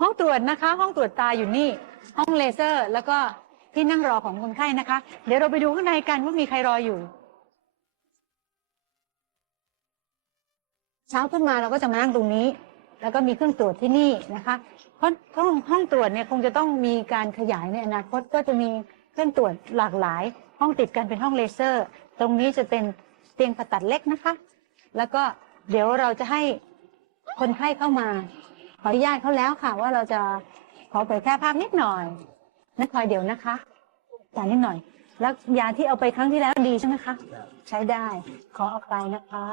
ห้องตรวจนะคะ ห้องตรวจตาอยู่นี่ ห้องเลเซอร์ แล้วก็ที่นั่งรอของคนไข้นะคะ เดี๋ยวเราไปดูข้างในกันว่ามีใครรออยู่ เช้าขึ้นมาเราก็จะมานั่งตรงนี้ แล้วก็มีเครื่องตรวจที่นี่นะคะ เพราะห้องห้องตรวจเนี่ยคงจะต้องมีการขยายในอนาคตก็จะมีเครื่องตรวจหลากหลาย ห้องติดกันเป็นห้องเลเซอร์ ตรงนี้จะเป็นเตียงผ่าตัดเล็กนะคะ แล้วก็เดี๋ยวเราจะให้คนไข้เข้ามา ออนุญาตเขาแล้วค่ะ ว่าเราจะขอเผยแพร่ภาพนิดหน่อยนักคอยเดี๋ยวนะคะจานนิดหน่อย แล้วยาที่เอาไปครั้งที่แล้วดีใช่ไหมคะ ใช้ได้ ขอเอาไปนะคะ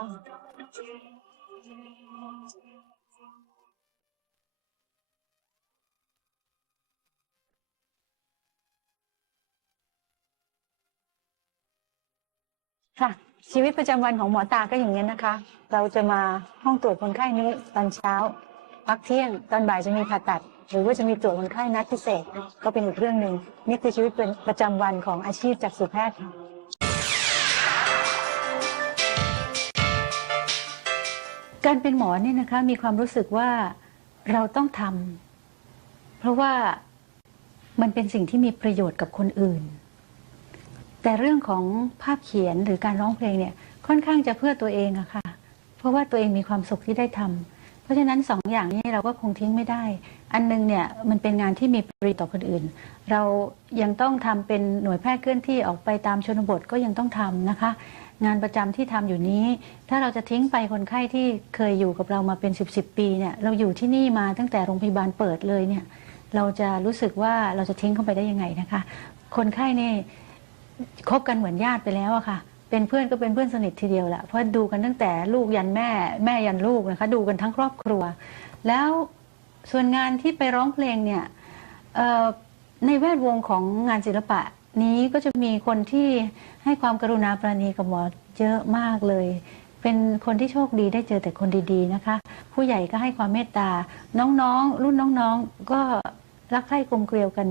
ค่ะ ชีวิตประจำวันของหมอตาก็อย่างนี้นะคะ เราจะมาห้องตรวจคนไข้นี้ตอนเช้า พักเที่ยงตอนบ่ายจะมีผ่าตัด หรือว่าจะมีตรวจคนไข้นัดพิเศษ ก็เป็นอีกเรื่องหนึ่งนี่คือชีวิตเป็นประจำวันของอาชีพจากสุแพทย์ค่ะการเป็นหมอเนี่ยนะคะมีความรู้สึกว่าเราต้องทำเพราะว่ามันเป็นสิ่งที่มีประโยชน์กับคนอื่น แต่เรื่องของภาพเขียนหรือการร้องเพลงเนี่ยค่อนข้างจะเพื่อตัวเองอะค่ะ เพราะว่าตัวเองมีความสุขที่ได้ทำ ราะฉะนั้นสองอย่างนี้เราก็คงทิ้งไม่ได้ อันนึงเนี่ยมันเป็นงานที่มีประโยชน์ต่อคนอื่น เรายังต้องทำเป็นหน่วยแพทย์เคลื่อนที่ออกไปตามชนบทก็ยังต้องทำนะคะ งานประจำที่ทำอยู่นี้ ถ้าเราจะทิ้งไปคนไข้ที่เคยอยู่กับเรามาเป็น 10บสปีเนี่ยเราอยู่ที่นี่มาตั้งแต่โรงพยาบาลเปิดเลยเนี่ยเราจะรู้สึกว่าเราจะทิ้งเขาไปได้ยังไงนะคะ คนไข้นี่คบกันเหมือนญาติไปแล้วอะค่ะ เป็นเพื่อนก็เป็นเพื่อนสนิททีเดียวแหละเพราะดูกันตั้งแต่ลูกยันแม่แม่ยันลูกนะคะดูกันทั้งครอบครัว แล้วส่วนงานที่ไปร้องเพลงเนี่ยในแวดวงของงานศิลปะนี้ก็จะมีคนที่ให้ความกรุณาปราณีกับหมอเยอะมากเลย เป็นคนที่โชคดีได้เจอแต่คนดีๆนะคะ ผู้ใหญ่ก็ให้ความเมตตา น้องๆ รุ่นน้องๆ ก็รักใคร่กลมเกลียวกัน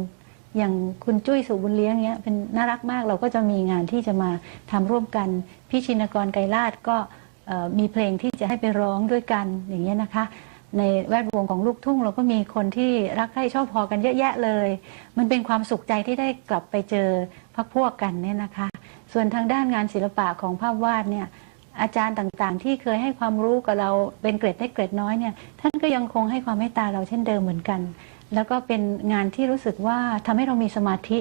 อย่างคุณจุ้ยสุบุญเลี้ยงเนี้ยเป็นน่ารักมากเราก็จะมีงานที่จะมาทำร่วมกัน พี่ชินกรไกรลาดก็มีเพลงที่จะให้ไปร้องด้วยกันอย่างเงี้ยนะคะ ในแวดวงของลูกทุ่ง เราก็มีคนที่รักใคร่ชอบพอกันเยอะแยะเลย มันเป็นความสุขใจที่ได้กลับไปเจอพักพวกกันเนี่ยนะคะ ส่วนทางด้านงานศิลปะของภาพวาดเนี่ยอาจารย์ต่างๆ ที่เคยให้ความรู้กับเราเป็นเกร็ดได้เกร็ดน้อยเนี่ยท่านก็ยังคงให้ความเมตตาเราเช่นเดิมเหมือนกัน แล้วก็เป็นงานที่รู้สึกว่าทำให้เรามีสมาธิ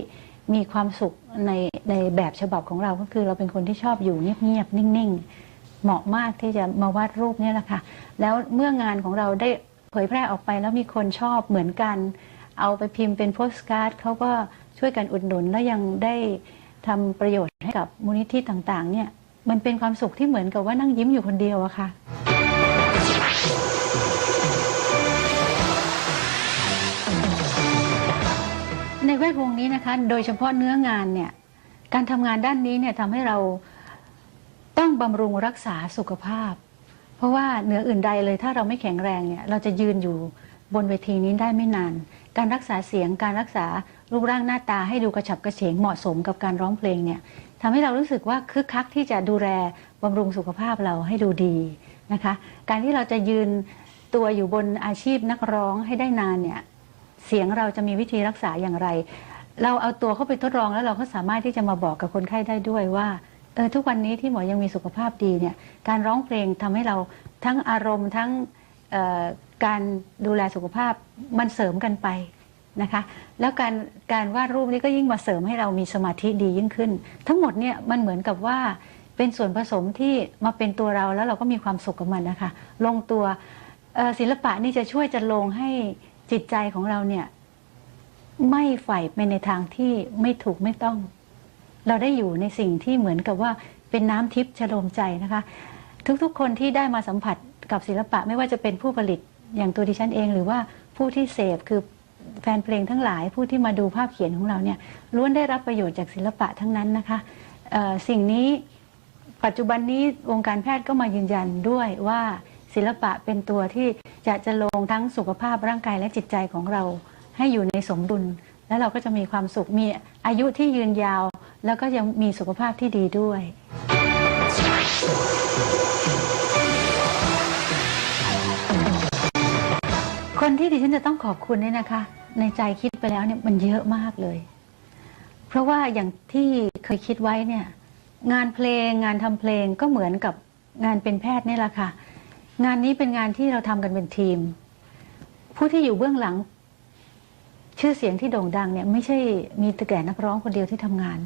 มีความสุขในในแบบฉบับของเราก็คือเราเป็นคนที่ชอบอยู่เงียบๆนิ่งๆ เหมาะมากที่จะมาวาดรูปเนี่ยแหละค่ะแล้วเมื่องานของเราได้เผยแพร่ออกไปแล้วมีคนชอบเหมือนกัน เอาไปพิมพ์เป็นโปสการ์ดเขาก็ช่วยกันอุดหนุนแล้วยังได้ทำประโยชน์ให้กับมูลนิธิต่างๆเนี่ยมันเป็นความสุขที่เหมือนกับว่านั่งยิ้มอยู่คนเดียวอะค่ะ ในแวดวงนี้นะคะ โดยเฉพาะเนื้องานเนี่ย การทำงานด้านนี้เนี่ยทำให้เราต้องบำรุงรักษาสุขภาพ เพราะว่าเหนืออื่นใดเลยถ้าเราไม่แข็งแรงเนี่ยเราจะยืนอยู่บนเวทีนี้ได้ไม่นาน การรักษาเสียงการรักษารูปร่างหน้าตาให้ดูกระฉับกระเฉงเหมาะสมกับการร้องเพลงเนี่ยทำให้เรารู้สึกว่าคึกคักที่จะดูแลบำรุงสุขภาพเราให้ดูดีนะคะ การที่เราจะยืนตัวอยู่บนอาชีพนักร้องให้ได้นานเนี่ย เสียงเราจะมีวิธีรักษาอย่างไร เราเอาตัวเข้าไปทดลองแล้วเราก็สามารถที่จะมาบอกกับคนไข้ได้ด้วยว่าเออทุกวันนี้ที่หมอยังมีสุขภาพดีเนี่ยการร้องเพลงทำให้เราทั้งอารมณ์ทั้งการดูแลสุขภาพมันเสริมกันไปนะคะแล้วการการวาดรูปนี้ก็ยิ่งมาเสริมให้เรามีสมาธิดียิ่งขึ้น ทั้งหมดเนี่ยมันเหมือนกับว่าเป็นส่วนผสมที่มาเป็นตัวเราแล้วเราก็มีความสุขกับมันนะคะลงตัวศิลปะนี่จะช่วยจะลงให้ จิตใจของเราเนี่ย ไม่ใฝ่ไปในทางที่ไม่ถูกไม่ต้อง เราได้อยู่ในสิ่งที่เหมือนกับว่าเป็นน้ำทิพย์ชโลมใจนะคะ ทุกๆ คนที่ได้มาสัมผัสกับศิลปะไม่ว่าจะเป็นผู้ผลิตอย่างตัวดิฉันเอง หรือว่าผู้ที่เสพคือแฟนเพลงทั้งหลาย ผู้ที่มาดูภาพเขียนของเราเนี่ยล้วนได้รับประโยชน์จากศิลปะทั้งนั้นนะคะสิ่งนี้ปัจจุบันนี้วงการแพทย์ก็มายืนยันด้วยว่า ศิลปะเป็นตัวที่จะจะลงทั้งสุขภาพร่างกายและจิตใจของเรา ให้อยู่ในสมดุล แล้วเราก็จะมีความสุขมีอายุที่ยืนยาว แล้วก็ยังมีสุขภาพที่ดีด้วยคนที่ดิฉันจะต้องขอบคุณเนี่ยนะคะ ในใจคิดไปแล้วเนี่ยมันเยอะมากเลย เพราะว่าอย่างที่เคยคิดไว้เนี่ย งานเพลงงานทำเพลงก็เหมือนกับงานเป็นแพทย์นี่แหละค่ะ งานนี้เป็นงานที่เราทำกันเป็นทีม ผู้ที่อยู่เบื้องหลัง ชื่อเสียงที่โด่งดังเนี่ยไม่ใช่มีแต่แก่นักร้องคนเดียวที่ทำงาน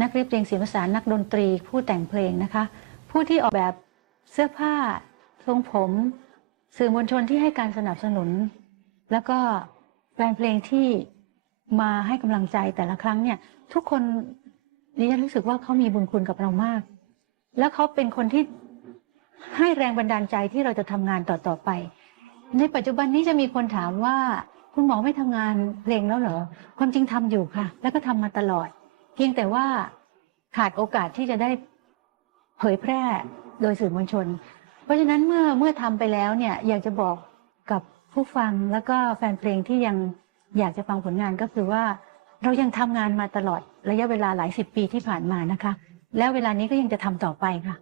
นักเรียบเรียงเสียงประสานนักดนตรี ผู้แต่งเพลงนะคะ ผู้ที่ออกแบบเสื้อผ้า ทรงผม สื่อมวลชนที่ให้การสนับสนุน แล้วก็แฟนเพลงที่มาให้กำลังใจแต่ละครั้งเนี่ย ทุกคนดิฉันรู้สึกว่าเขามีบุญคุณกับเรามาก แล้วเขาเป็นคนที่ ให้แรงบันดาลใจที่เราจะทำงานต่อๆไป ในปัจจุบันนี้จะมีคนถามว่า คุณหมอไม่ทำงานเพลงแล้วเหรอ ความจริงทำอยู่ค่ะ แล้วก็ทำมาตลอด เพียงแต่ว่าขาดโอกาสที่จะได้เผยแพร่โดยสื่อมวลชน เพราะฉะนั้นเมื่อเมื่อทำไปแล้วเนี่ยอยากจะบอกกับผู้ฟังแล้วก็แฟนเพลงที่ยังอยากจะฟังผลงานก็คือว่า เรายังทำงานมาตลอดระยะเวลาหลายสิบปีที่ผ่านมานะคะ แล้วเวลานี้ก็ยังจะทำต่อไปค่ะ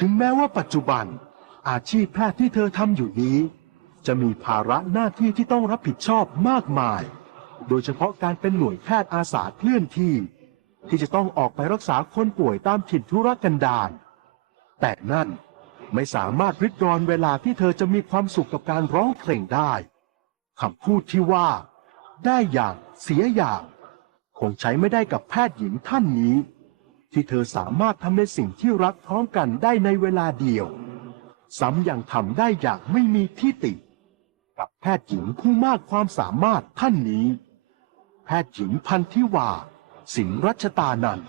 ถึงแม้ว่าปัจจุบัน อาชีพแพทย์ที่เธอทำอยู่นี้ จะมีภาระหน้าที่ที่ต้องรับผิดชอบมากมาย โดยเฉพาะการเป็นหน่วยแพทย์อาสาเคลื่อนที่ ที่จะต้องออกไปรักษาคนป่วยตามถิ่นธุรกันดารแต่นั่นไม่สามารถริดรอนเวลาที่เธอจะมีความสุขกับการร้องเพลงได้คำพูดที่ว่า ได้อย่างเสียอย่าง คงใช้ไม่ได้กับแพทย์หญิงท่านนี้ ที่เธอสามารถทำในสิ่งที่รักพร้อมกันได้ในเวลาเดียว ซ้ำยังทำได้อย่างไม่มีที่ติ กับแพทย์หญิงผู้มากความสามารถท่านนี้ แพทย์หญิงพันธิวา สิงรัชตานันท์